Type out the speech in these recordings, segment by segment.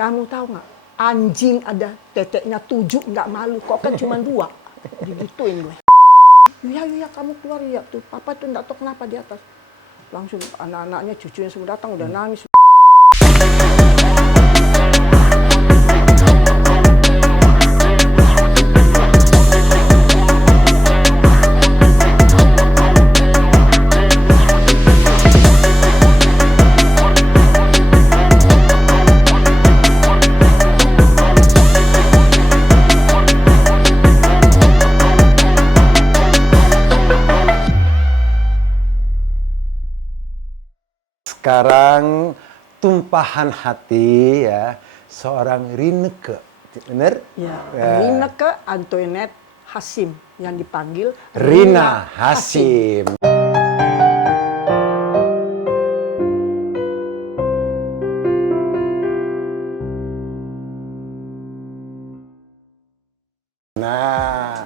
Kamu tahu nggak? Anjing ada teteknya 7 nggak malu. Kok kan cuma 2? Digituin gue. Iya, kamu keluar ya tuh. Papa tuh nggak tahu kenapa di atas. Langsung anak-anaknya, cucunya semua datang udah nangis. Sekarang tumpahan hati ya seorang Rieneke, bener? Ya, Rieneke Antoinette Hasyim yang dipanggil Rina Hasyim. Nah,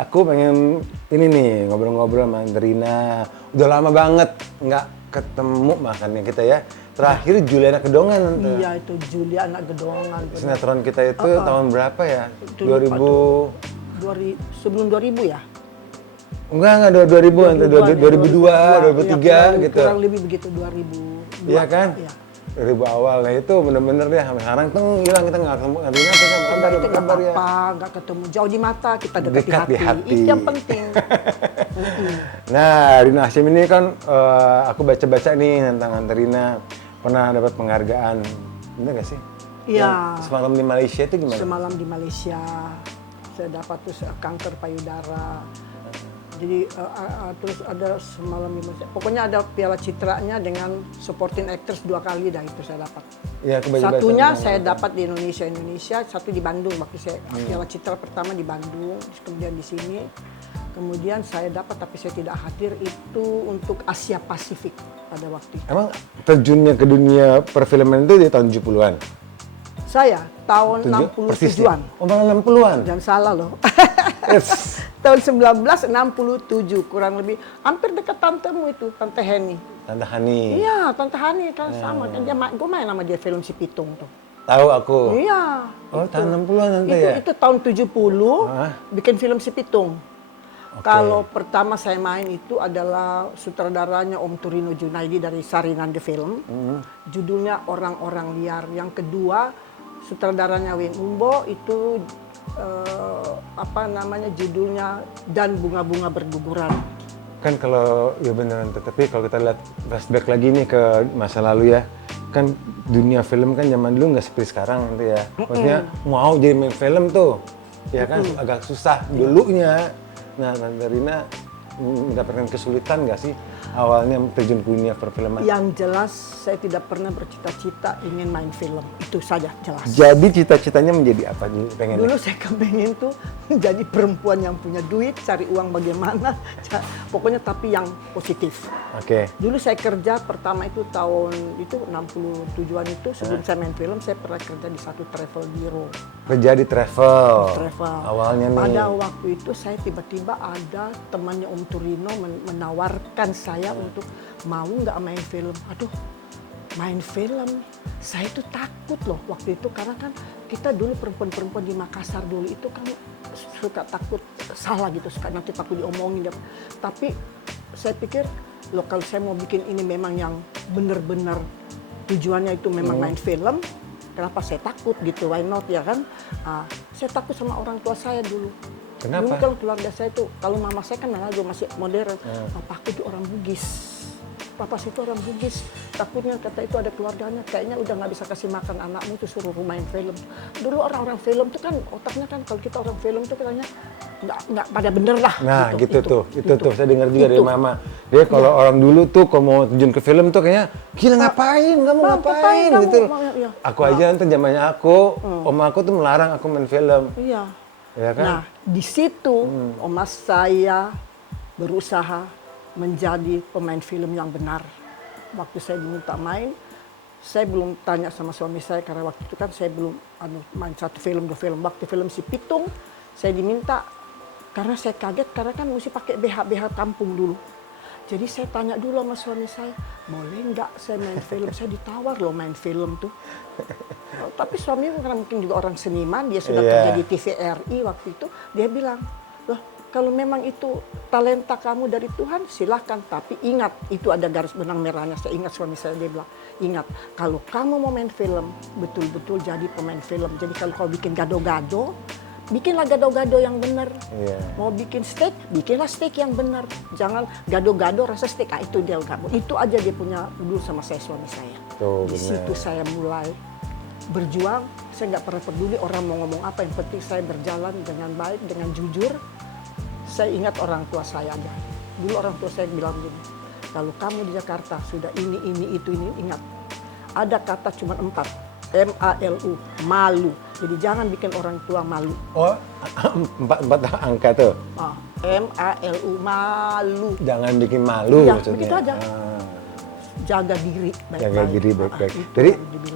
aku pengen ini nih ngobrol-ngobrol sama Rina. Udah lama banget nggak ketemu makanya kita ya. Terakhir Juli Anak Gedongan. Iya, itu Juli Anak Gedongan. Sinetron kita itu tahun berapa ya? Itu 2000 sebelum 2000 ya? Enggak 2000 antara 2002, 2003 ya, gitu. Kurang lebih begitu 2002. Iya kan? Ya. 2000 awal. Nah itu bener-bener deh sampai sekarang tuh hilang, kita nggak ketemu. Artinya apa kabar Itu nggak kabar ya? apa-apa, nggak ketemu jauh di mata, kita dekat Dekat di di hati. hati. Itu yang penting. Nah, Rina Hasyim ini kan aku baca-baca nih tentang Tante Rina pernah dapat penghargaan. Bener gak sih? Iya. Semalam di Malaysia itu gimana? Semalam di Malaysia, saya dapat tuh kanker payudara. Jadi terus ada semalam di Malaysia. Pokoknya ada piala citranya dengan supporting actors 2 kali dah itu saya dapat. Iya, aku baca-baca Satunya tentang saya itu. dapat di Indonesia, satu di Bandung waktu saya piala citra pertama di Bandung, kemudian di sini. Kemudian saya dapat tapi saya tidak hadir itu untuk Asia Pasifik pada waktu itu. Emang terjunnya ke dunia perfilman itu di tahun 70-an? Saya tahun 67-an. Oh, malah 60-an? Jangan salah loh. Yes. Tahun 1967 kurang lebih. Hampir dekat tantemu itu, Tante Heni. Tante Hani. Iya, Tante Hani kan sama. Kan gue main sama dia film Si Pitung tuh. Tahu aku. Iya. Oh, tahun 60-an nanti Itu, ya? itu tahun 70 bikin film Si Pitung. Oke. Kalau pertama saya main itu adalah sutradaranya Om Turino Junaidi dari Sarinande Film. Judulnya Orang-Orang Liar. Yang kedua sutradaranya Win Umbo itu judulnya Dan Bunga-Bunga Berguguran. Kan kalau ya beneran, tapi kalau kita lihat flashback lagi nih ke masa lalu ya, kan dunia film kan zaman dulu nggak seperti sekarang nanti ya. Maksudnya mau jadi main film tuh, ya kan agak susah dulunya. Nah, Tante Rina mendapatkan kesulitan nggak sih awalnya terjun ke dunia perfilman? Yang jelas saya tidak pernah bercita-cita ingin main film, itu saja jelas. Jadi cita-citanya menjadi apa nih pengen? Dulu saya kepengen tuh jadi perempuan yang punya duit, cari uang bagaimana, pokoknya tapi yang positif. Oke. Dulu saya kerja pertama itu tahun itu 67-an itu sebelum saya main film saya pernah kerja di satu travel bureau. Kerja di travel. Awalnya nih. Pada waktu itu saya tiba-tiba ada temannya Om Turino menawarkan saya untuk mau nggak main film. Aduh, main film. Saya itu takut loh waktu itu karena kan kita dulu perempuan-perempuan di Makassar dulu itu kan suka takut salah gitu, suka nanti takut diomongin. Tapi saya pikir loh kalau saya mau bikin ini memang yang benar-benar tujuannya itu memang main film, kenapa saya takut gitu, why not ya kan? Saya takut sama orang tua saya dulu. Kenapa? Dulu kalau keluarga saya tuh, kalau mama saya kan juga masih modern, papaku itu orang Bugis. Papa saya itu orang Bugis, takutnya kata itu ada keluarganya, kayaknya udah nggak bisa kasih makan anakmu tuh suruh main film. Dulu orang-orang film tuh kan otaknya kan kalau kita orang film tuh katanya nggak pada bener lah. Nah gitu tuh, saya dengar juga Itu. dari mama. Dia kalau orang dulu tuh kalau mau terjun ke film tuh kayaknya gila ngapain, kamu ngapain kamu? gitu. Iya. Aku aja nanti zamannya aku, om aku tuh melarang aku main film. Iya. Ya kan? Nah di situ oma saya berusaha menjadi pemain film yang benar. Waktu saya diminta main, saya belum tanya sama suami saya karena waktu itu kan saya belum main satu film, 2 film. Waktu film Si Pitung, saya diminta karena saya kaget karena kan mesti pakai BH kampung dulu. Jadi saya tanya dulu sama suami saya, boleh nggak saya main film? Saya ditawar loh main film tuh. Tapi suami karena mungkin juga orang seniman, dia sudah kerja di TVRI waktu itu, dia bilang, loh kalau memang itu talenta kamu dari Tuhan silahkan, tapi ingat itu ada garis benang merahnya. Saya ingat suami saya, dia bilang, ingat kalau kamu mau main film, betul-betul jadi pemain film. Jadi kalau kau bikin gado-gado, bikinlah gado-gado yang benar. Mau bikin steak, bikinlah steak yang benar. Jangan gado-gado rasa steak. Itu dia kamu. Itu aja dia punya dulu sama saya, suami saya. Di situ saya mulai berjuang. Saya nggak pernah peduli orang mau ngomong apa. Yang penting saya berjalan dengan baik, dengan jujur. Saya ingat orang tua saya aja. Dulu orang tua saya bilang gini, kalau kamu di Jakarta sudah ini, itu, ini, ingat. Ada kata cuma 4. MALU, malu. Jadi jangan bikin orang tua malu. Oh, empat angka tuh. MALU, malu. Jangan bikin malu Ya, maksudnya. begitu aja. Jaga diri baik-baik. Jaga diri baik-baik.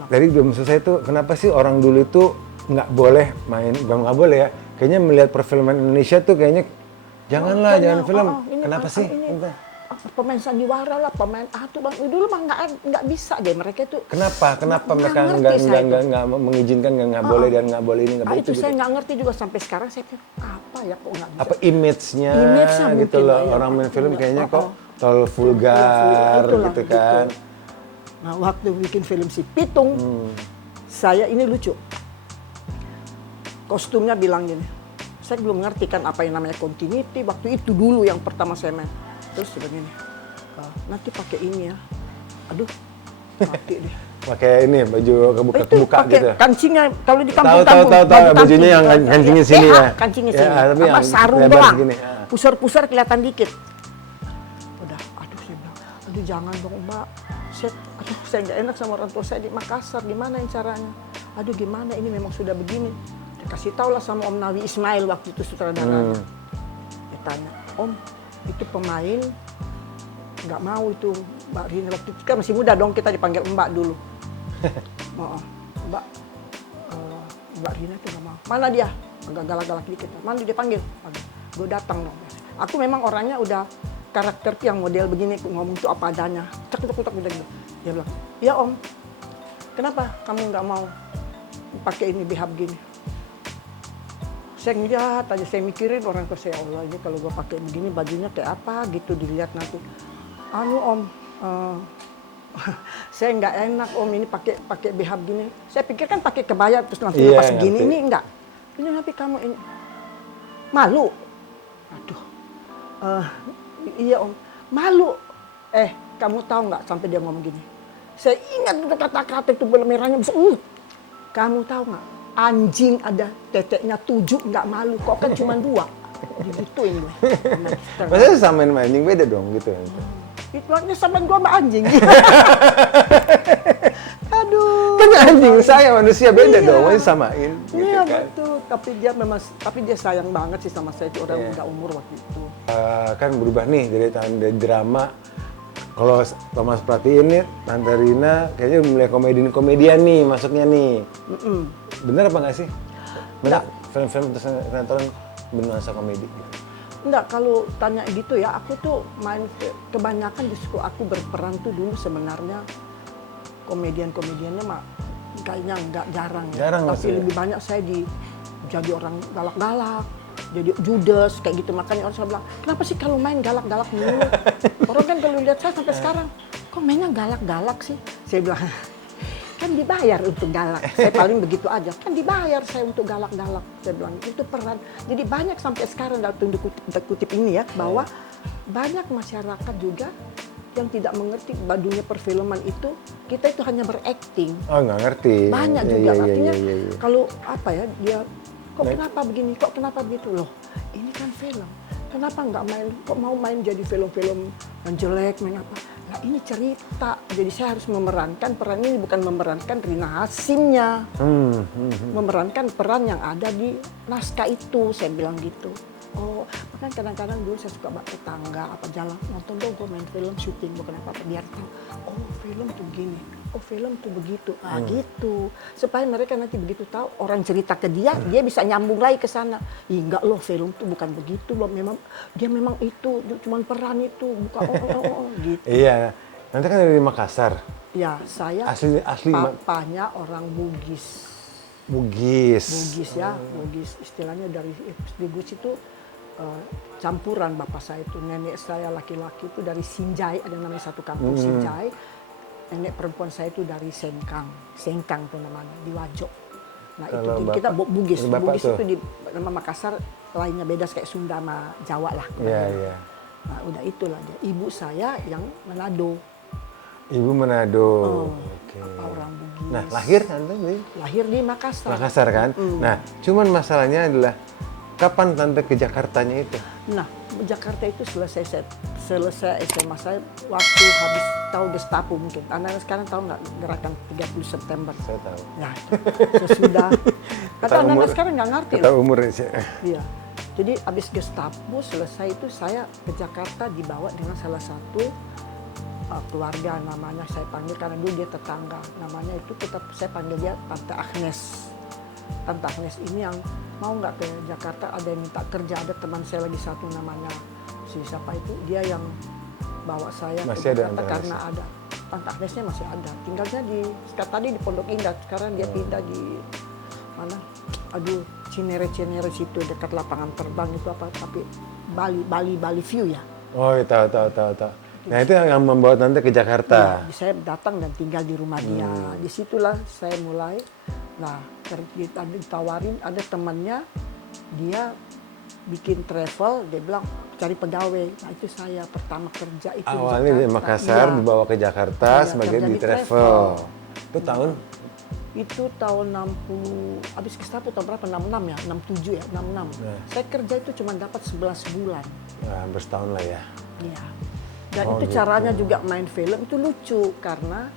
Jadi belum selesai tuh, kenapa sih orang dulu itu nggak boleh main, nggak boleh ya? Kayaknya melihat perfilman Indonesia tuh kayaknya janganlah, jangan film. Kenapa sih? Pemain sandiwara lah, pemain tuh bang. Dulu mah nggak bisa deh mereka itu. Kenapa mereka nggak mengizinkan, nggak boleh dan nggak boleh ini nggak boleh itu saya nggak ngerti juga sampai sekarang. Saya pikir apa ya kok nggak bisa? Apa image-nya gitu loh, ya. orang main film kayaknya kok terlalu vulgar gitu kan. Nah waktu bikin film si Pitung, saya ini lucu. Kostumnya bilang gini, saya belum ngerti kan apa yang namanya continuity. Waktu itu dulu yang pertama saya main. Terus begini, nanti pakai ini ya. Aduh, mati deh. Pakai ini baju kebuka pakai gitu. Kancingnya kalau di kampung-kampung. Tahu bajunya yang kancingnya sini ya. Kancingnya sini. Tapi apa yang sarung lebar doang. segini. Pusar-pusar kelihatan dikit. Udah, aduh saya bilang, aduh jangan dong Mbak. Saya nggak enak sama orang tua saya di Makassar. Gimana yang caranya? Aduh gimana ini memang sudah begini. Dia kasih tahu lah sama Om Nawi Ismail waktu itu sutradaranya. Dia tanya, Om, itu pemain nggak mau itu Mbak Rina waktu itu kan masih muda dong, kita dipanggil Mbak dulu. Mbak Rina itu nggak mau. Mana dia? Agak galak-galak dikit. Mana dia panggil? Gue datang dong. Aku memang orangnya udah karakter yang model begini, ngomong tuh apa adanya. Cek udah gitu. Dia bilang, ya Om, kenapa kamu nggak mau pakai ini BH begini? Saya ngeliat aja, saya mikirin orang tua saya, Allah ini kalau gue pakai begini bajunya kayak apa gitu, dilihat nanti. Om, saya nggak enak Om ini pakai BH begini. Saya pikir kan pakai kebaya terus langsung lepas begini, ini enggak. Ini tapi kamu ini malu. Aduh, iya Om, malu. Kamu tahu nggak sampai dia ngomong gini? Saya ingat itu kata-kata itu merahnya bisa. Kamu tahu nggak? Anjing ada teteknya 7 nggak malu, kok kan cuma 2. Digituin gue. Maksudnya samain sama anjing beda dong gitu. Itu artinya samain gue sama anjing. Aduh. Kan anjing saya manusia beda dong, masih samain. Iya kan? Betul, tapi dia sayang banget sih sama saya, itu orang muda umur waktu itu. Kan berubah nih dari drama. Kalau Thomas perhatiin nih, Tante Rina kayaknya mulai komedian nih masuknya nih. Bener apa nggak sih? Bener, film-film terus sinetron bernuansa komedi. Enggak, kalau tanya gitu ya, aku tuh kebanyakan justru aku berperan tuh dulu sebenarnya komediannya mah kayaknya nggak jarang ya. Tapi lebih banyak saya jadi orang galak-galak, jadi judes kayak gitu. Makanya orang selalu bilang, kenapa sih kalau main galak-galak mulu? Orang kan kalau lihat saya sampai sekarang, kok mainnya galak-galak sih? Saya bilang, kan dibayar untuk galak. Saya paling begitu aja, kan dibayar saya untuk galak-galak. Saya bilang, itu peran. Jadi banyak sampai sekarang, dalam tanda kutip ini ya, bahwa banyak masyarakat juga yang tidak mengerti dunia perfilman itu, kita itu hanya berakting. Oh, nggak ngerti. Banyak juga, artinya kalau apa ya, dia kok kenapa begini, kok kenapa begitu loh. Ini kan film, kenapa nggak main, kok mau main jadi film-film yang jelek, main apa. Nah ini cerita, jadi saya harus memerankan peran ini, bukan memerankan Rina Hasimnya. Memerankan peran yang ada di naskah itu, saya bilang gitu. Oh, bahkan kadang-kadang dulu saya suka bawa tetangga, apa jalan, nonton dong gue main film, syuting, bukan apa-apa, biar tahu, oh film tuh gini. oh film tuh begitu, gitu. Supaya mereka nanti begitu tahu, orang cerita ke dia, dia bisa nyambung lagi ke sana. Ih, enggak loh, film tuh bukan begitu loh, dia memang itu, cuman peran itu, bukan gitu. Iya, nanti kan dari Makassar. Ya, saya Asli papanya orang Bugis. Bugis. Bugis ya, Bugis istilahnya dari Bugis itu campuran bapak saya itu, nenek saya laki-laki itu dari Sinjai, ada namanya satu kampung Sinjai. Nenek perempuan saya itu dari Sengkang itu namanya, di Wajo. Nah itu Kalau jadi kita Bugis, Bugis tuh? itu di nama Makassar lainnya beda kayak Sunda sama Jawa lah. Iya, iya. Nah udah itulah dia. Ibu saya yang Manado. Ibu Manado. Oke. Orang Bugis. Nah, lahir Tante di Lahir di Makassar. Makassar kan? Nah, cuman masalahnya adalah kapan Tante ke Jakartanya itu? Nah, Jakarta itu selesai SMA saya waktu habis tahu Gestapo mungkin. Anak-anak sekarang tahu nggak gerakan 30 September? Saya tahu. Nah, itu sesudah. Kata anak-anak sekarang nggak ngerti Kata loh. umur sih. Iya. Jadi habis Gestapo selesai itu saya ke Jakarta dibawa dengan salah satu keluarga, namanya saya panggil karena dulu dia tetangga. Namanya itu saya panggil dia Tante Agnes. Tante Agnes ini yang mau nggak ke Jakarta, ada yang minta kerja, ada teman saya lagi satu namanya si siapa itu, dia yang bawa saya Masih ke ada Jakarta Tante karena ada. Tante Agnesnya masih ada, tinggalnya tadi di Pondok Indah, sekarang dia pindah di mana? Aduh, Cinere situ dekat lapangan terbang itu apa? Tapi Bali View ya. Oh, iya, tahu. Nah, itu yang membawa Tante ke Jakarta. Ya, saya datang dan tinggal di rumah dia. Disitulah saya mulai. Nah, ditawarin ada temannya, dia bikin travel, dia bilang cari pegawai. Nah, itu saya pertama kerja itu Awalnya di di Makassar, Iya. dibawa ke Jakarta Iya, sebagai kerja di di travel. travel. Itu tahun? Itu tahun 60, habis Gestapo tahun berapa? 66 ya? 67 ya? 66. Nah. Saya kerja itu cuma dapat 11 bulan. Nah, hampir setahun lah ya. Iya. Dan Oh, itu gitu. caranya juga main film itu lucu karena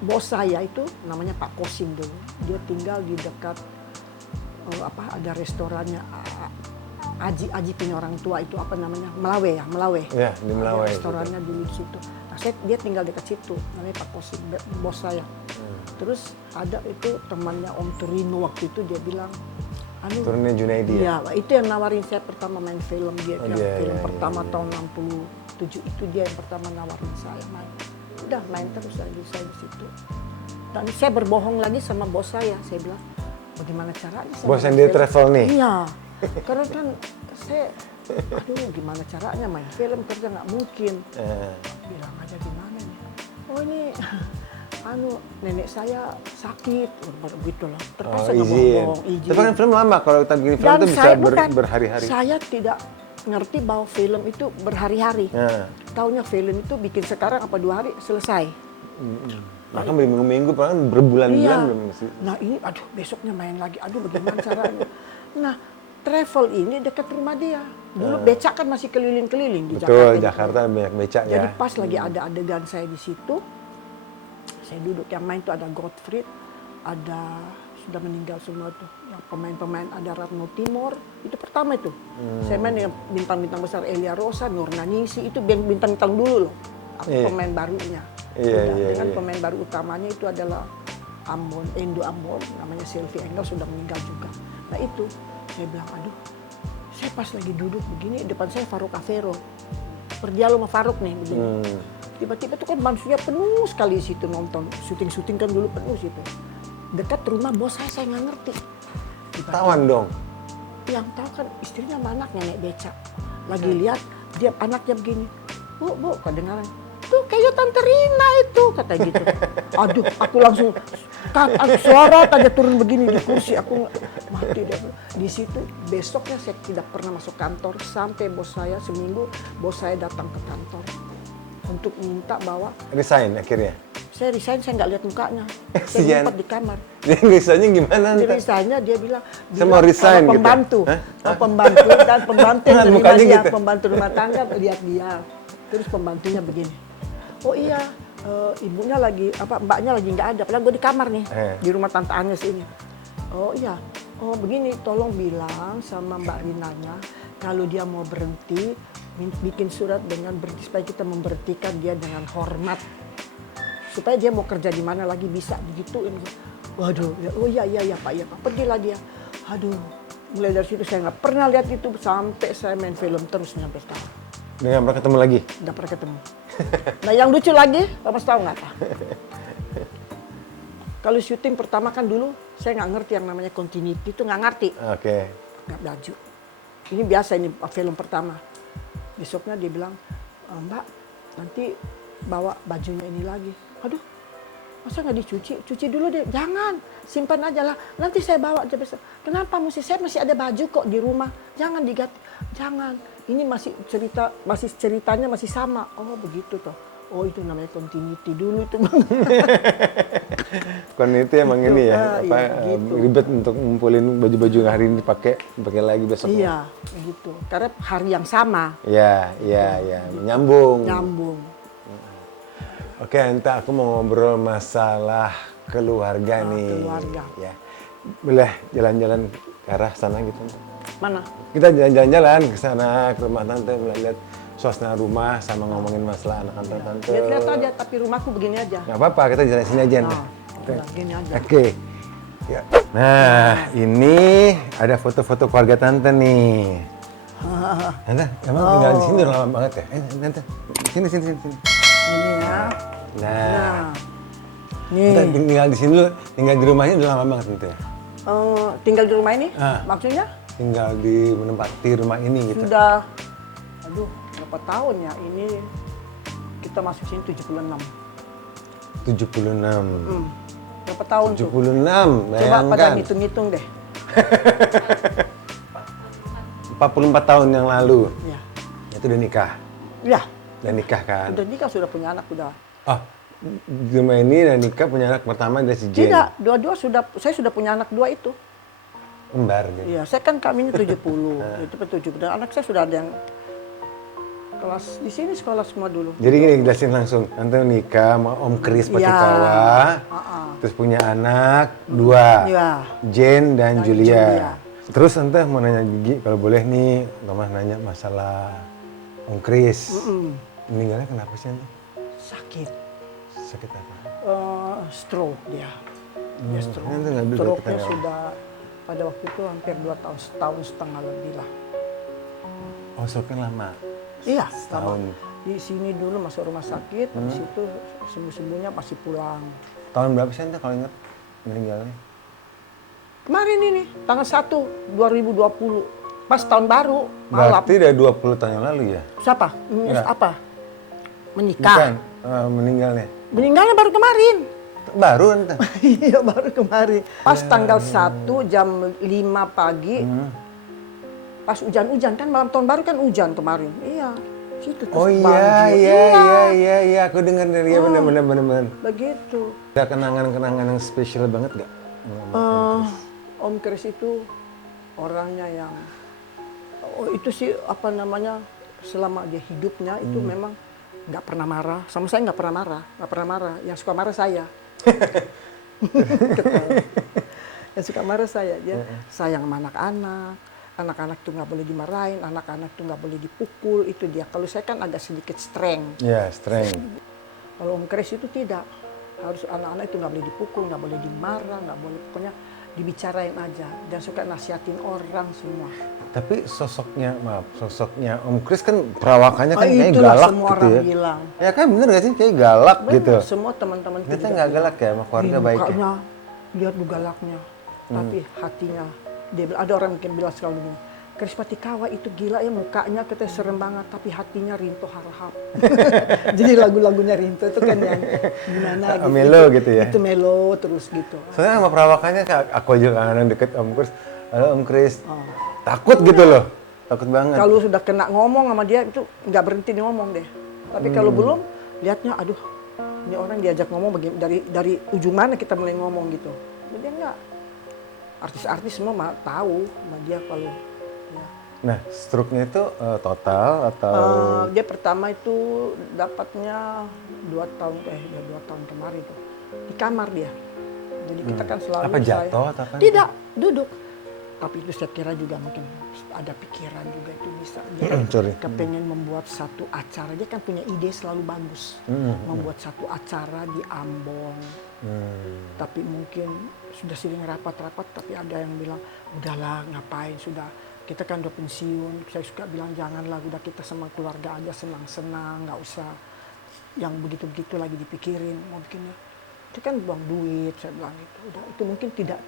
bos saya itu namanya Pak Kosim dulu. Dia tinggal di dekat ada restorannya Aji punya orang tua itu apa namanya? Melawe ya, Melawe. Iya, di Melawai. Ada restorannya dulu di situ. Nah, dia tinggal dekat situ, namanya Pak Kosim, bos saya. Terus ada itu temannya Om Turino waktu itu dia bilang, Turunnya Junaidi ya? iya, itu yang nawarin saya pertama main film dia. Oh, yang iya, film iya, pertama iya. tahun 67 itu dia yang pertama nawarin saya main. Udah main terus lagi saya di situ. Dan saya berbohong lagi sama bos saya bilang, bagaimana caranya saya Bos yang main dia film?" travel nih? Iya, karena kan saya, aduh gimana caranya main film kerja nggak mungkin. Bilang aja gimana nih, oh ini nenek saya sakit, begitu lah. Terpaksa Oh, nggak izin. bohong, izin. Tapi kan film lama, kalau kita bikin film Dan itu bisa saya bukan, berhari-hari. saya tidak ngerti bahwa film itu berhari-hari. Nah, Taunya film itu bikin sekarang apa 2 hari selesai. bahkan berminggu-minggu, bahkan berbulan-bulan Iya. belum sih. Nah ini, aduh besoknya main lagi, aduh bagaimana caranya. Nah travel ini dekat rumah dia. Dulu becak kan masih keliling-keliling di Jakarta. Betul, ini. Jakarta banyak becak Jadi ya. pas lagi ada adegan saya di situ, saya duduk, yang main tuh ada Gottfried, ada sudah meninggal semua tuh, yang pemain-pemain ada Ratno Timor, itu pertama itu. Saya main yang bintang-bintang besar Elia Rosa, Nur Nanisi, itu bintang-bintang dulu loh. Aku Iya. pemain barunya. Iya, Udah, iya, dengan iya. pemain baru utamanya itu adalah Endo Ambon, namanya Sylvie Engel sudah meninggal juga. Nah itu, saya bilang, aduh, saya pas lagi duduk begini, depan saya Faruk Afero. Berdialog sama Faruk nih, begini. Tiba-tiba tuh kan manusia penuh sekali di situ nonton. Syuting-syuting kan dulu penuh situ. Dekat rumah bos saya nggak ngerti. Tiba-tiba, Tawan dong. yang tahu kan istrinya sama anaknya naik becak. Lagi lihat, dia anaknya begini. Bu, kedengaran. Tuh kayak Tante Rina itu, kata gitu. Aduh, aku langsung suara aja turun begini di kursi, aku mati deh. Di situ besoknya saya tidak pernah masuk kantor sampai bos saya seminggu, bos saya datang ke kantor untuk minta bahwa Resign akhirnya. saya resign, saya nggak lihat mukanya. Saya Sian. ngumpet di kamar. Dia resignnya gimana? Di Ntar? resignnya dia bilang Saya mau resign sama gitu. pembantu, Hah? sama pembantu dan pembantu yang terima Mukanya dia, gitu. pembantu rumah tangga lihat dia. Terus pembantunya begini, oh iya, ibunya lagi, mbaknya lagi nggak ada, padahal gue di kamar nih, di rumah Tante Agnes ini. Oh iya, oh begini, tolong bilang sama Mbak Rinanya, kalau dia mau berhenti, bikin surat dengan berhenti, supaya kita memberhentikan dia dengan hormat. supaya dia mau kerja di mana lagi bisa digituin. Waduh, ya, oh iya Pak, pergilah dia. Aduh, mulai dari situ saya nggak pernah lihat itu sampai saya main film terus sampai sekarang. Nggak pernah ketemu lagi? Nggak pernah ketemu. Nah yang lucu lagi, Bapak tahu nggak Pak? Kalau syuting pertama kan dulu saya nggak ngerti yang namanya continuity itu nggak ngerti. Oke. Nggak baju. Ini biasa ini film pertama. Besoknya dia bilang, Mbak nanti bawa bajunya ini lagi. Aduh, masa nggak dicuci? Cuci dulu deh. Jangan, simpan aja lah. Nanti saya bawa aja besok. Kenapa mesti? Saya masih ada baju kok di rumah. Jangan diganti. Jangan. Ini masih ceritanya masih sama. Oh begitu toh. Oh itu namanya continuity dulu itu. Continuity emang ini ya, Iya, gitu. ribet untuk ngumpulin baju-baju yang hari ini dipakai lagi besok. Iya, gitu. Karena hari yang sama. Iya, nyambung. Nyambung. Oke, Anta, aku mau ngobrol masalah keluarga nih. Keluarga. Ya, boleh jalan-jalan ke arah sana gitu. Mana? Kita jalan-jalan ke sana, ke rumah tante, lihat suasana rumah sama ngomongin masalah anak tante. Lihat-lihat aja, tapi rumahku begini aja. Nggak apa-apa, kita jalan sini aja. Nah, udah gini aja. Oke. Ya. Nah, ini ada foto-foto keluarga tante nih. Tante, emang tinggal di sini udah lama banget ya? Tante, sini. Ini ya. Nah, Nih. tante tinggal di sini dulu, tinggal di rumah ini udah lama banget tante. Tinggal di rumah ini? Ah. Maksudnya? Tinggal di menempati rumah ini gitu. Sudah, aduh, berapa tahun ya? Ini kita masuk sini 76. 76. Berapa tahun 76, tuh? Coba pada bayangkan. ngitung-ngitung deh. 44 tahun yang lalu. Ya. Itu udah nikah. Ya, Udah nikah kan? udah nikah, sudah punya anak, udah. Oh, di rumah ini udah nikah punya anak pertama dari si Jen. Tidak, dua-dua saya sudah punya anak dua itu. Kembar gitu. Iya, saya kan kawinnya 70, itu 70. Dan anak saya sudah ada yang kelas, di sini sekolah semua dulu. Jadi gini, jelasin langsung. Tante nikah sama Om Kris Patikawa, terus punya anak dua, Iya. Jen dan Julia. Julia. Terus Tante mau nanya Gigi, kalau boleh nih, Thomas nanya masalah Om Kris. Meninggalnya kenapa sih Tante? Sakit, Sakit apa? stroke dia. Dia stroke. Tante nggak dulu Stroke-nya kita sudah pada waktu itu hampir 2 tahun, setahun setengah lebih lah. Oh, stroke-nya lama. Iya, Setahun. lama. Di sini dulu masuk rumah sakit, habis itu sembuh-sembuhnya masih pulang. Tahun berapa sih Tante kalau ingat meninggalnya? Kemarin ini, tanggal 1, 2020. Pas tahun baru, malam. Berarti udah 20 tahun yang lalu ya? Siapa? Enggak. Apa? Menikah. Bukan, meninggalnya. Meninggalnya baru kemarin. Baru Tante? Iya, baru kemarin. Pas tanggal 1 jam 5 pagi, pas hujan-hujan kan, malam tahun baru kan hujan kemarin. Iya, situ terus Oh iya, aku dengar dari ya benar. Begitu. Ada kenangan-kenangan yang spesial banget gak? Om Kris itu orangnya yang, itu sih apa namanya, selama dia hidupnya itu memang nggak pernah marah. Sama saya nggak pernah marah. Yang suka marah saya. Yang suka marah saya. Dia sayang sama anak-anak. Anak-anak tuh nggak boleh dimarahin, anak-anak tuh nggak boleh dipukul. Itu dia. Kalau saya kan agak sedikit strength. Ya, strength. Kalau Om Kris itu tidak. Harus anak-anak itu nggak boleh dipukul, nggak boleh dimarah, nggak boleh, pokoknya dibicarain aja. Dan suka nasihatin orang semua. Tapi sosoknya Om Kris kan perawakannya kan kayak Itulah galak semua gitu orang ya. bilang. Ya kan bener gak sih? Kayak galak Benar, gitu. semua teman-teman itu Kita juga nggak bilang. galak ya sama keluarga baik ya? Mukanya, lihat tuh galaknya. Tapi hatinya, dia bilang, ada orang mungkin bilang selalu gini, Kris Patikawa itu gila ya, mukanya kita serem banget, tapi hatinya Rinto Harahap. Jadi lagu-lagunya Rinto itu kan yang gimana gitu. Melo gitu ya? Itu melo terus gitu. Soalnya sama perawakannya aku aja kadang deket Om Kris. Halo Om Kris. Takut gitu loh. Takut banget. Kalau sudah kena ngomong sama dia itu nggak berhenti ngomong deh. Tapi kalau belum, lihatnya aduh, ini orang diajak ngomong dari ujung mana kita mulai ngomong gitu. Jadi enggak. Artis-artis semua tahu sama dia kalau ya. Nah, stroke-nya itu total atau? Dia pertama itu dapatnya 2 tahun kemarin tuh. Di kamar dia. Jadi kita kan selalu Apa jatuh atau apa? Tidak, duduk. tapi itu saya kira juga mungkin ada pikiran juga itu bisa. Dia Sorry. kepengen membuat satu acara, dia kan punya ide selalu bagus. Membuat satu acara di Ambon. Tapi mungkin sudah sering rapat-rapat, tapi ada yang bilang, udahlah ngapain, sudah kita kan udah pensiun. Saya suka bilang janganlah, udah kita sama keluarga aja senang-senang, nggak usah yang begitu-begitu lagi dipikirin. Mungkin ya, itu kan buang duit, saya bilang itu. Udah, itu mungkin tidak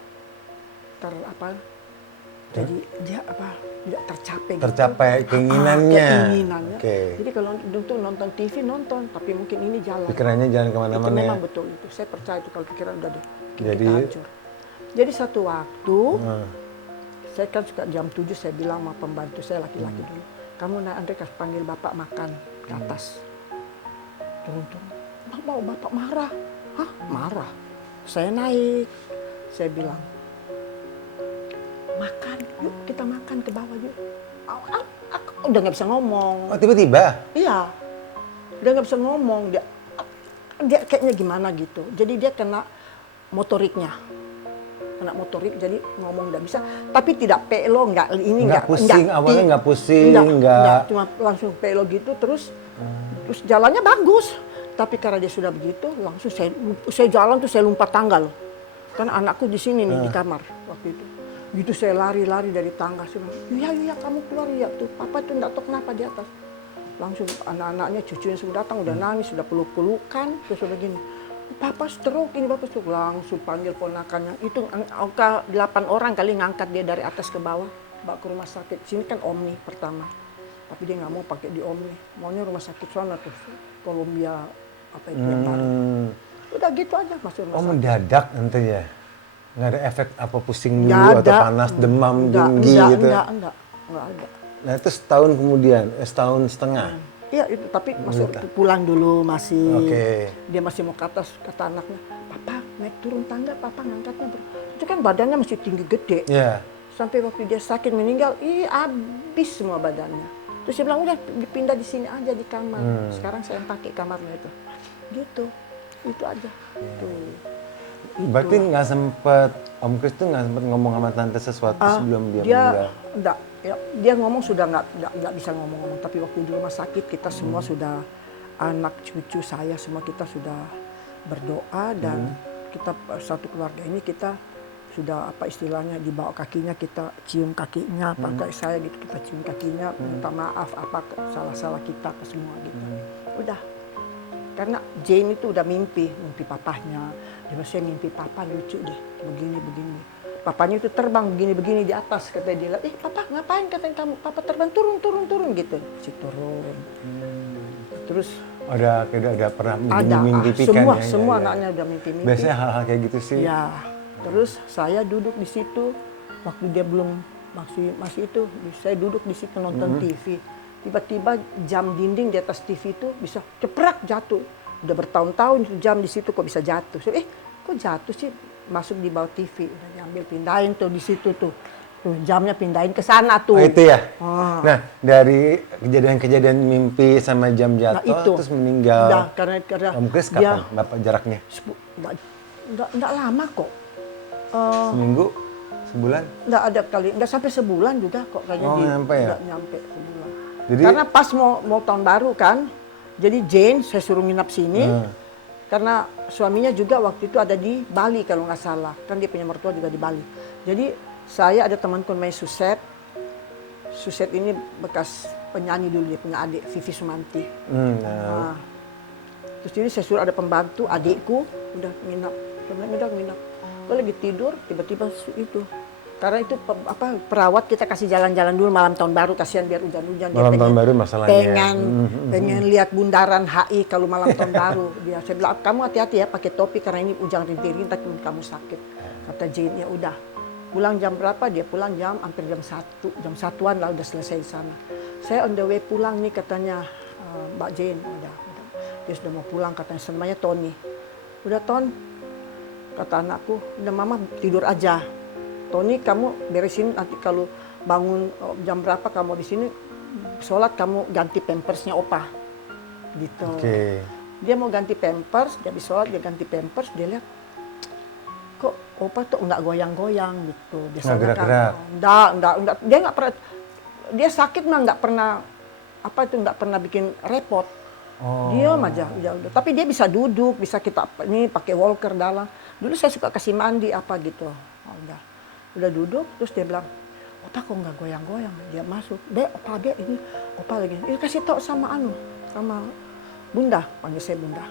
jadi dia tidak tercapai gitu. Tercapai keinginannya. Keinginannya. Oke. Jadi kalau untuk nonton TV nonton, tapi mungkin ini jalan. Pikirannya jangan Itu kemana-mana ya. memang betul itu. Saya percaya itu kalau pikiran udah deh, Jadi- kita hancur. Jadi satu waktu, saya kan suka jam 7 saya bilang sama pembantu saya laki-laki dulu, kamu naik Andre kasih panggil bapak makan ke atas. Turun-turun. Mau bapak marah. Hah? Marah. Saya naik. Saya bilang, makan, yuk kita makan ke bawah yuk. Aku udah nggak bisa ngomong. Oh tiba-tiba? Iya, udah nggak bisa ngomong. Dia kayaknya gimana gitu. Jadi dia kena motoriknya. Kena motorik, jadi ngomong nggak bisa. Tapi tidak pelo, nggak ini Nggak pusing, awalnya nggak pusing, nggak. Cuma langsung pelo gitu, terus jalannya bagus. Tapi karena dia sudah begitu, langsung saya jalan tuh saya lompat tangga loh. Kan anakku di sini nih di kamar waktu itu. Gitu saya lari-lari dari tangga. Saya bilang, iya kamu keluar ya tuh. Papa tuh nggak tahu kenapa di atas. Langsung anak-anaknya, cucunya sudah datang, udah nangis, sudah peluk-pelukan, terus udah gini. Papa stroke, ini Bapak stroke. Langsung panggil ponakannya. Itu angka 8 orang kali ngangkat dia dari atas ke bawah. Bawa ke rumah sakit. Sini kan Omni pertama. Tapi dia nggak mau pakai di Omni. Maunya rumah sakit sana tuh. Columbia, apa itu yang baru. Udah gitu aja masuk rumah Oh sakit. mendadak nanti ya? Nggak ada efek apa pusing dulu Nggak atau ada. panas, demam, Nggak, tinggi gitu? Nggak ada. Nah itu setahun kemudian, setahun setengah? Iya itu, tapi masuk pulang dulu masih. Oke. Dia masih mau ke atas, kata anaknya, Papa naik turun tangga, Papa ngangkatnya. Itu kan badannya masih tinggi gede. Iya. Sampai waktu dia sakit meninggal, habis semua badannya. Terus dia bilang, udah dipindah di sini aja di kamar. Sekarang saya yang pakai kamarnya itu. Gitu, itu aja. Tuh. Berarti nggak sempet, Om Kris tuh nggak sempet ngomong sama tante sesuatu sebelum dia meninggal? Enggak, ya, dia ngomong sudah nggak bisa ngomong-ngomong. Tapi waktu di rumah sakit kita semua sudah, anak cucu saya semua kita sudah berdoa dan kita satu keluarga ini kita sudah apa istilahnya dibawa kakinya, kita cium kakinya, pakai saya gitu, kita cium kakinya, minta maaf apa salah-salah kita ke semua gitu. Udah. Karena Jane itu udah mimpi papahnya. Dia saya mimpi papa lucu deh, begini. Papanya itu terbang begini di atas, katanya dia. Papa ngapain katanya kamu? Papa terbang turun gitu. Si turun. Terus Ada pernah ada mimpi-mimpikan ya? semua Ya. anaknya udah mimpi-mimpi. Biasanya hal-hal kayak gitu sih. Ya, terus saya duduk di situ waktu dia belum masih itu, saya duduk di situ nonton TV. Tiba-tiba jam dinding di atas TV itu bisa ceprak jatuh. Udah bertahun-tahun jam di situ kok bisa jatuh. Saya, kok jatuh sih? Masuk di bawah TV, udah diambil pindahin tuh di situ tuh. Tuh jamnya pindahin ke sana tuh. Oh itu ya? Ah. Nah dari kejadian-kejadian mimpi sama jam jatuh itu. terus meninggal. Udah, karena Om Kris dia kapan Bapak jaraknya? Enggak lama kok. Seminggu? Sebulan? Enggak ada kali, enggak sampai sebulan juga kok kayaknya. Oh, nyampe ya? Enggak nyampe sebulan. Jadi- Karena pas mau tahun baru kan, jadi Jane saya suruh nginap sini. Karena suaminya juga waktu itu ada di Bali kalau nggak salah. Kan dia punya mertua juga di Bali. Jadi saya ada temanku namanya Suset. Suset ini bekas penyanyi dulu, dia punya adik, Vivi Sumanti. Nah, terus ini saya suruh ada pembantu, adikku, udah nginap. Dia bilang, udah nginap. Gue lagi tidur, tiba-tiba itu. Karena itu perawat kita kasih jalan-jalan dulu malam tahun baru, kasihan biar hujan-hujan. Dia Malam tahun baru masalahnya. pengen lihat bundaran HI kalau malam tahun baru. Saya bilang, kamu hati-hati ya pakai topi karena ini hujan rintik-rintik, tapi kamu sakit. Kata Jane, ya udah. Pulang jam berapa? Dia pulang hampir jam 1. Jam 1-an lah udah selesai di sana. Saya on the way pulang nih katanya Mbak Jane. Udah. Dia sudah mau pulang katanya, namanya Tony. Udah Ton, kata anakku, udah mama tidur aja. Tony kamu beresin nanti kalau bangun jam berapa kamu di sini sholat kamu ganti pampersnya opa. Gitu. Oke. Dia mau ganti pampers, dia habis sholat dia ganti pampers, dia lihat kok Opa tuh nggak goyang-goyang gitu. Nggak gerak-gerak? Nggak. Dia nggak pernah, dia sakit mah nggak pernah, nggak pernah bikin repot. Oh. Diam aja, udah. Tapi dia bisa duduk, bisa kita ini pakai walker dalam. Dulu saya suka kasih mandi apa gitu. Oh, udah duduk, terus dia bilang, Opa kok nggak goyang-goyang? Dia masuk, Opa ini, Opa lagi. Kasih tau sama Bunda, panggil saya Bunda.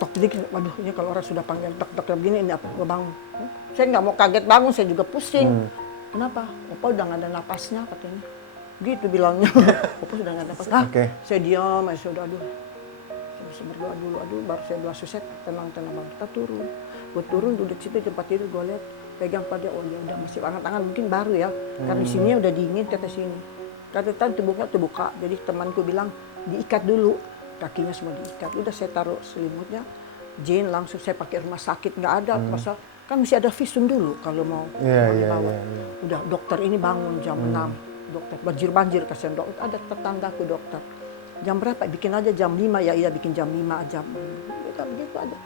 Tok. Jadi, waduh, ini kalau orang sudah panggil tok begini, ini apa? Gue bangun. Saya nggak mau kaget bangun, saya juga pusing. Kenapa? Opa udah nggak ada napasnya katanya. Gitu bilangnya. Opa sudah nggak ada napas. Saya diam, saya udah aduh. Saya bisa berdoa dulu, baru saya bilang Suset, tenang bang, kita turun. Gue turun duduk situ tempat tidur, gue lihat pegang pada, oh ya udah masih angan-angan mungkin baru ya. Karena di sini udah dingin kata sini. Kata tubuhnya terbuka, jadi temanku bilang diikat dulu, kakinya semua diikat. Udah saya taruh selimutnya, Jane langsung saya pakai rumah sakit, nggak ada masa kan mesti ada visum dulu kalau mau dibawa. Udah dokter ini bangun jam 6, dokter banjir kasihan dokter, ada tetandaku dokter. Jam berapa? Bikin aja jam 5 ya, iya bikin jam 5 aja. Gitu aja.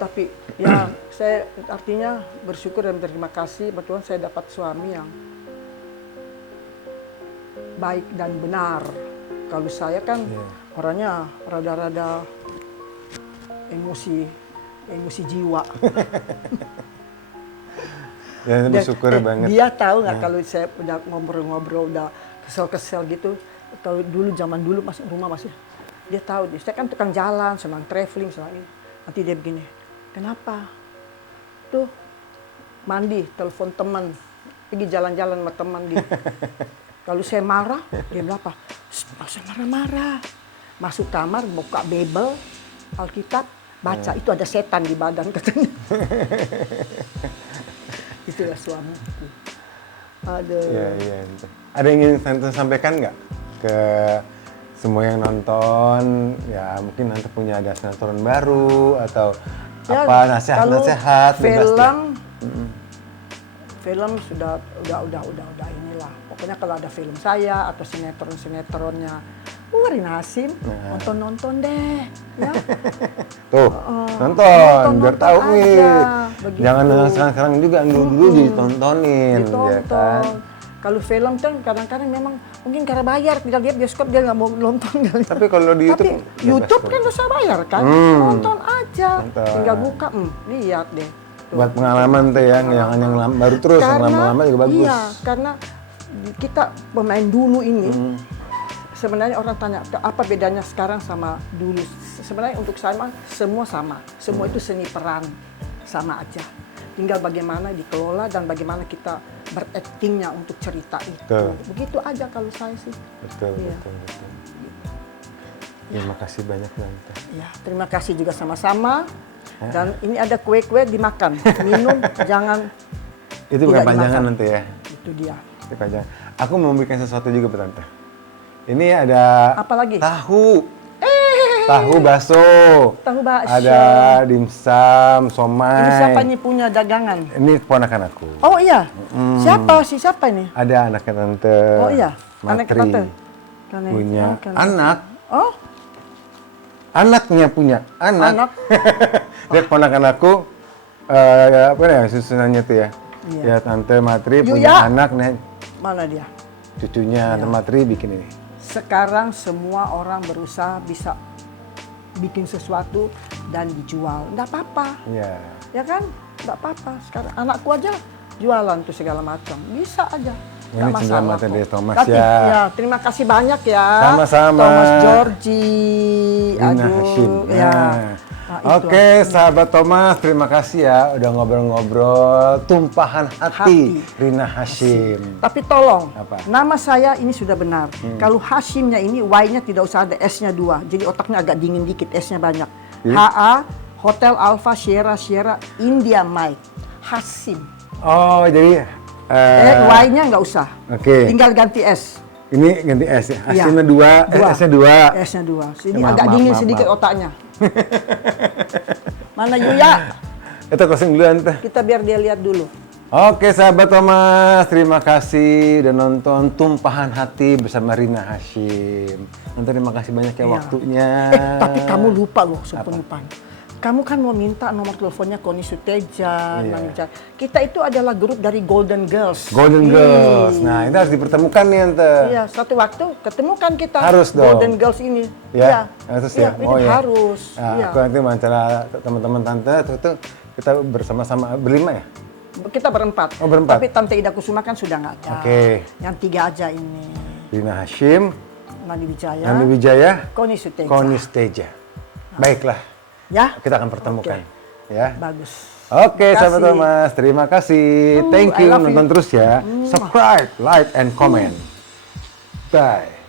Tapi ya saya artinya bersyukur dan berterima kasih, betulan saya dapat suami yang baik dan benar. Kalau saya kan orangnya rada-rada emosi jiwa. Dan bersyukur banget. Dia tahu nggak kalau saya udah ngobrol-ngobrol, udah kesel-kesel gitu. Kalau dulu zaman dulu masih rumah masih, dia tahu. Saya kan tukang jalan, senang traveling, senang ini. Nanti dia begini, kenapa? Tuh mandi, telepon teman, pergi jalan-jalan sama teman gitu. Kalau saya marah, dia bilang apa? Nggak usah marah-marah. Masuk kamar, buka Bible, Alkitab, baca. Itu ada setan di badan katanya. Itulah suamiku. Aduh. Iya. Ada yang ingin Tante sampaikan nggak ke semua yang nonton? Ya mungkin Tante punya ada sinetron baru atau Ya, apa nasihat-nasihat? Film sudah inilah. Pokoknya kalau ada film saya atau sinetronnya Rina Hasyim, nonton deh, ya. Tuh, nonton biar tahu aja, nih. begitu. Jangan sekarang juga dulu ditontonin, ya kan? Kalau film kan kadang-kadang memang mungkin karena bayar, tidak lihat bioskop dia nggak mau nonton. Tapi kalau di YouTube, tapi YouTube kan usah bayar kan, nonton aja, tinggal buka, lihat deh. Buat pengalaman tuh ya, jangan yang baru terus, yang lama-lama juga bagus. Iya, karena kita pemain dulu ini, sebenarnya orang tanya, apa bedanya sekarang sama dulu? Sebenarnya untuk saya semua sama. Semua itu seni peran, sama aja. Tinggal bagaimana dikelola dan bagaimana kita beraktingnya untuk cerita itu. Betul. Begitu aja kalau saya sih. Betul. Terima kasih banyak Tante. Ya, terima kasih juga sama-sama. Dan ini ada kue-kue dimakan, minum jangan. Itu bukan panjangan dimakan. nanti ya. Itu dia. Itu panjangan. Aku mau bikin sesuatu juga Tante. Ini ada Apa lagi? tahu. Tahu bakso. Tahu bakso. Ada dimsum, somai. Ini siapa nih punya dagangan? Ini keponakan aku. Oh iya. Siapa ini? Ada anaknya Tante. Oh iya. Matri. Tante. Punya anak. Oh. Anaknya punya anak. Dia keponakan aku. Apa ya susunannya tuh ya? Iya. Ya Tante Matri Yuya. punya anak nih. Mana dia? Cucunya Tante Matri bikin ini. Sekarang semua orang berusaha bisa bikin sesuatu dan dijual. Nggak apa-apa. Iya. Ya kan? Nggak apa-apa. Sekarang anakku aja jualan tuh segala macam. Bisa aja. Ini Nggak cendera masalah mata kok. dari Thomas Tapi, ya. terima kasih banyak ya. Sama-sama. Thomas Georgie. Rina Hasyim. Ya. Nah, oke, sahabat Thomas, terima kasih ya udah ngobrol-ngobrol tumpahan hati Rina Hasyim. Tapi tolong, Apa? nama saya ini sudah benar. Kalau Hasyimnya ini Y-nya tidak usah ada S-nya 2. Jadi otaknya agak dingin dikit, S-nya banyak. HA, Hotel Alpha Sierra India Mike. Hasyim. Oh, jadi Y-nya nggak usah. Oke. Tinggal ganti S. Ini ganti S ya. Iya. S-nya 2, S-nya 2. S-nya 2. Ini Maaf, agak maaf, dingin maaf, sedikit maaf. otaknya. Mana Yuya? Itu closing dulu Tante. Kita biar dia lihat dulu. Oke sahabat Thomas, terima kasih udah nonton Tumpahan Hati bersama Rina Hasyim. Tante terima kasih banyak ya Iya. waktunya. Tapi kamu lupa loh, sumpah. Kamu kan mau minta nomor teleponnya Connie Suteja, Iya. Nani Wijaya. Kita itu adalah grup dari Golden Girls. Golden Girls. Nah, itu harus dipertemukan nih Ante. Iya, suatu waktu ketemukan kita Harus dong. Golden Girls ini. Ya, harus ya. Ini harus. Nah, Iya. aku nanti wawancara teman-teman tante itu kita bersama-sama berlima ya. Kita berempat. Oh, berempat. Tapi Tante Ida Kusuma kan sudah nggak ada. Oke. Yang 3 aja ini. Rina Hashim, Nani Wijaya, Nani Wijaya, Connie Suteja. Connie Suteja. Baiklah, Ya, kita akan pertemukan. Ya. bagus. Oke, Terima sahabat kasih. Thomas, terima kasih. Thank I you, love you. nonton terus ya. Subscribe, like, and comment. Bye.